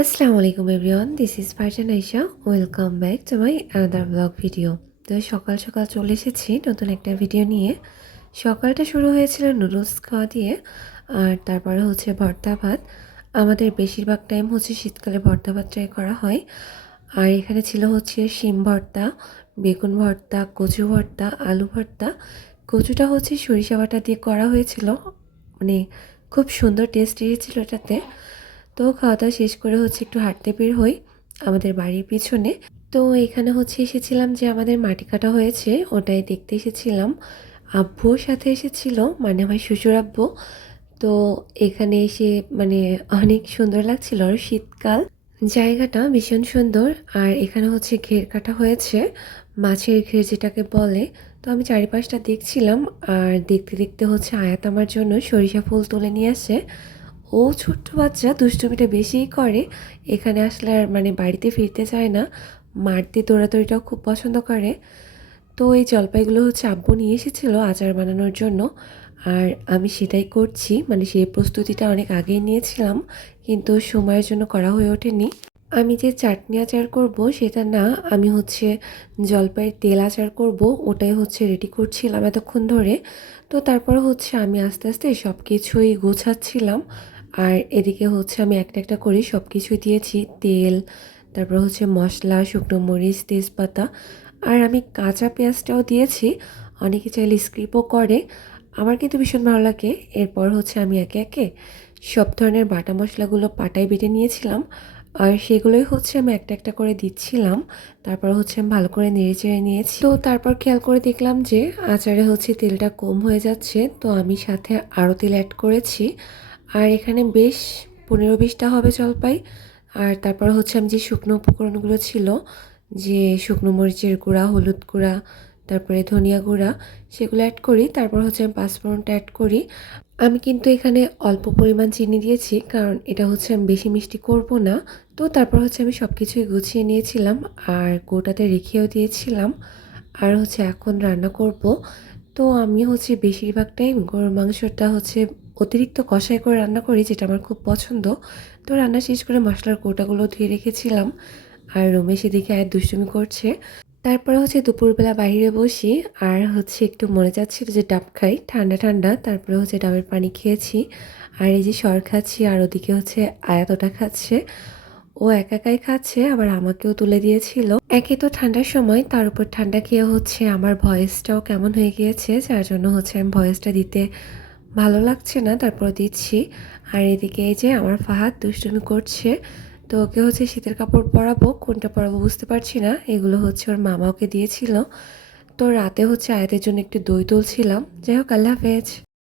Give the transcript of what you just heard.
আসসালামু আলাইকুম everyone, this is Farzan Aisha. Welcome back to my another blog video. তো সকাল সকাল চলে এসেছি নতুন একটা ভিডিও নিয়ে। সকালটা শুরু হয়েছিল নুডলস খাওয়া দিয়ে, আর তারপরে হচ্ছে ভর্তা ভাত। আমাদের বেশিরভাগ টাইম হচ্ছে শীতকালে ভর্তা ভাত ট্রাই করা হয়। আর এখানে ছিল হচ্ছে শিম ভর্তা, বেগুন ভর্তা, কচু ভর্তা, আলু ভর্তা। কচুটা হচ্ছে সরিষা বাটা দিয়ে করা হয়েছিল, মানে খুব সুন্দর টেস্ট এসেছিলো এটাতে। তো খাওয়া দাওয়া শেষ করে হচ্ছে একটু হাঁটতে বের হই আমাদের বাড়ির পিছনে। তো এখানে হচ্ছে এসেছিলাম যে আমাদের মাটি কাটা হয়েছে, ওটাই দেখতে এসেছিলাম। আব্বুর সাথে এসেছিল, মানে আমার শ্বশুর আব্বু। তো এখানে এসে মানে অনেক সুন্দর লাগছিল, আর শীতকাল, জায়গাটা ভীষণ সুন্দর। আর এখানে হচ্ছে ঘের কাটা হয়েছে, মাছের ঘের যেটাকে বলে। তো আমি চারিপাশটা দেখছিলাম, আর দেখতে দেখতে হচ্ছে আয়াত আমার জন্য সরিষা ফুল তুলে নিয়ে আসে। ও ছোট্ট বাচ্চা, দুষ্টুমিটা বেশিই করে। এখানে আসলে আর মানে বাড়িতে ফিরতে চায় না, মারতে দৌড়াদৌড়িটাও খুব পছন্দ করে। তো এই জলপাইগুলো হচ্ছে আব্বু নিয়ে এসেছিলো আচার বানানোর জন্য, আর আমি সেটাই করছি। মানে সেই প্রস্তুতিটা অনেক আগেই নিয়েছিলাম, কিন্তু সময়ের জন্য করা হয়ে ওঠেনি। আমি যে চাটনি আচার করব সেটা না, আমি হচ্ছে জলপাইয়ের তেল আচার করব, ওটাই হচ্ছে রেডি করছিলাম এতক্ষণ ধরে। তো তারপর হচ্ছে আমি আস্তে আস্তে সব কিছুই গোছাচ্ছিলাম। আর এদিকে হচ্ছে আমি একটা একটা করে সব কিছুই দিয়েছি, তেল, তারপর হচ্ছে মশলা, শুকনো মরিচ, তেজপাতা। আর আমি কাঁচা পেঁয়াজটাও দিয়েছি, অনেকে চাইলে স্কিপও করে। আমার কিন্তু ভীষণ ভালো লাগে। এরপর হচ্ছে আমি একে একে সব ধরনের বাটা মশলাগুলো পাটায় বেটে নিয়েছিলাম, আর সেগুলোই হচ্ছে আমি একটা একটা করে দিচ্ছিলাম। তারপর হচ্ছে আমি ভালো করে নেড়ে চেড়ে নিয়েছি। তো তারপর খেয়াল করে দেখলাম যে আচারে হচ্ছে তেলটা কম হয়ে যাচ্ছে, তো আমি সাথে আরও তেল অ্যাড করেছি। আর এখানে বেশ 15-20টা হবে জলপাই। আর তারপর হচ্ছে আমি যে শুকনো উপকরণগুলো ছিল, যে শুকনো মরিচের গুঁড়া, হলুদ গুঁড়া, তারপরে ধনিয়া গুঁড়া, সেগুলো অ্যাড করি। তারপর হচ্ছে আমি পাঁচফোড়নটা অ্যাড করি। আমি কিন্তু এখানে অল্প পরিমাণ চিনি দিয়েছি, কারণ এটা হচ্ছে আমি বেশি মিষ্টি করব না। তো তারপর হচ্ছে আমি সব কিছুই গুছিয়ে নিয়েছিলাম, আর গোটাতে রেখেও দিয়েছিলাম। আর হচ্ছে এখন রান্না করব। তো আমি হচ্ছে বেশিরভাগ টাইম গরুর মাংসটা হচ্ছে অতিরিক্ত কষাই করে রান্না করি, যেটা আমার খুব পছন্দ। তো রান্না শেষ করে মশলার কৌটাগুলো ধুয়ে রেখেছিলাম, আর রমেশ সেদিকে আয় দুষ্টুমি করছে। তারপরে হচ্ছে দুপুরবেলা বাইরে বসি, আর হচ্ছে একটু মনে যাচ্ছিল যে ডাব খাই, ঠান্ডা ঠান্ডা। তারপরে হচ্ছে ডাবের পানি খেয়েছি, আর এই যে সর খাচ্ছি, আর ওদিকে হচ্ছে আয়াতটা খাচ্ছে। ও একা একাই খাচ্ছে, আবার আমাকেও তুলে দিয়েছিল। একে তো ঠান্ডার সময়, তার উপর ঠান্ডা খেয়ে হচ্ছে আমার ভয়েসটাও কেমন হয়ে গিয়েছে, যার জন্য হচ্ছে আমি ভয়েসটা দিতে ভালো লাগছে না, তারপর দিচ্ছি। আর এদিকে এই যে আমার ফাহাদ দুষ্টুমি করছে। তো ওকে হচ্ছে শীতের কাপড় পরাবো, কোনটা পরাবো বুঝতে পারছি না। এগুলো হচ্ছে ওর মামা ওকে দিয়েছিল। তো রাতে হচ্ছে আয়াতের জন্য একটু দই তুলছিলাম। যাই হোক, আল্লাহ হাফেজ।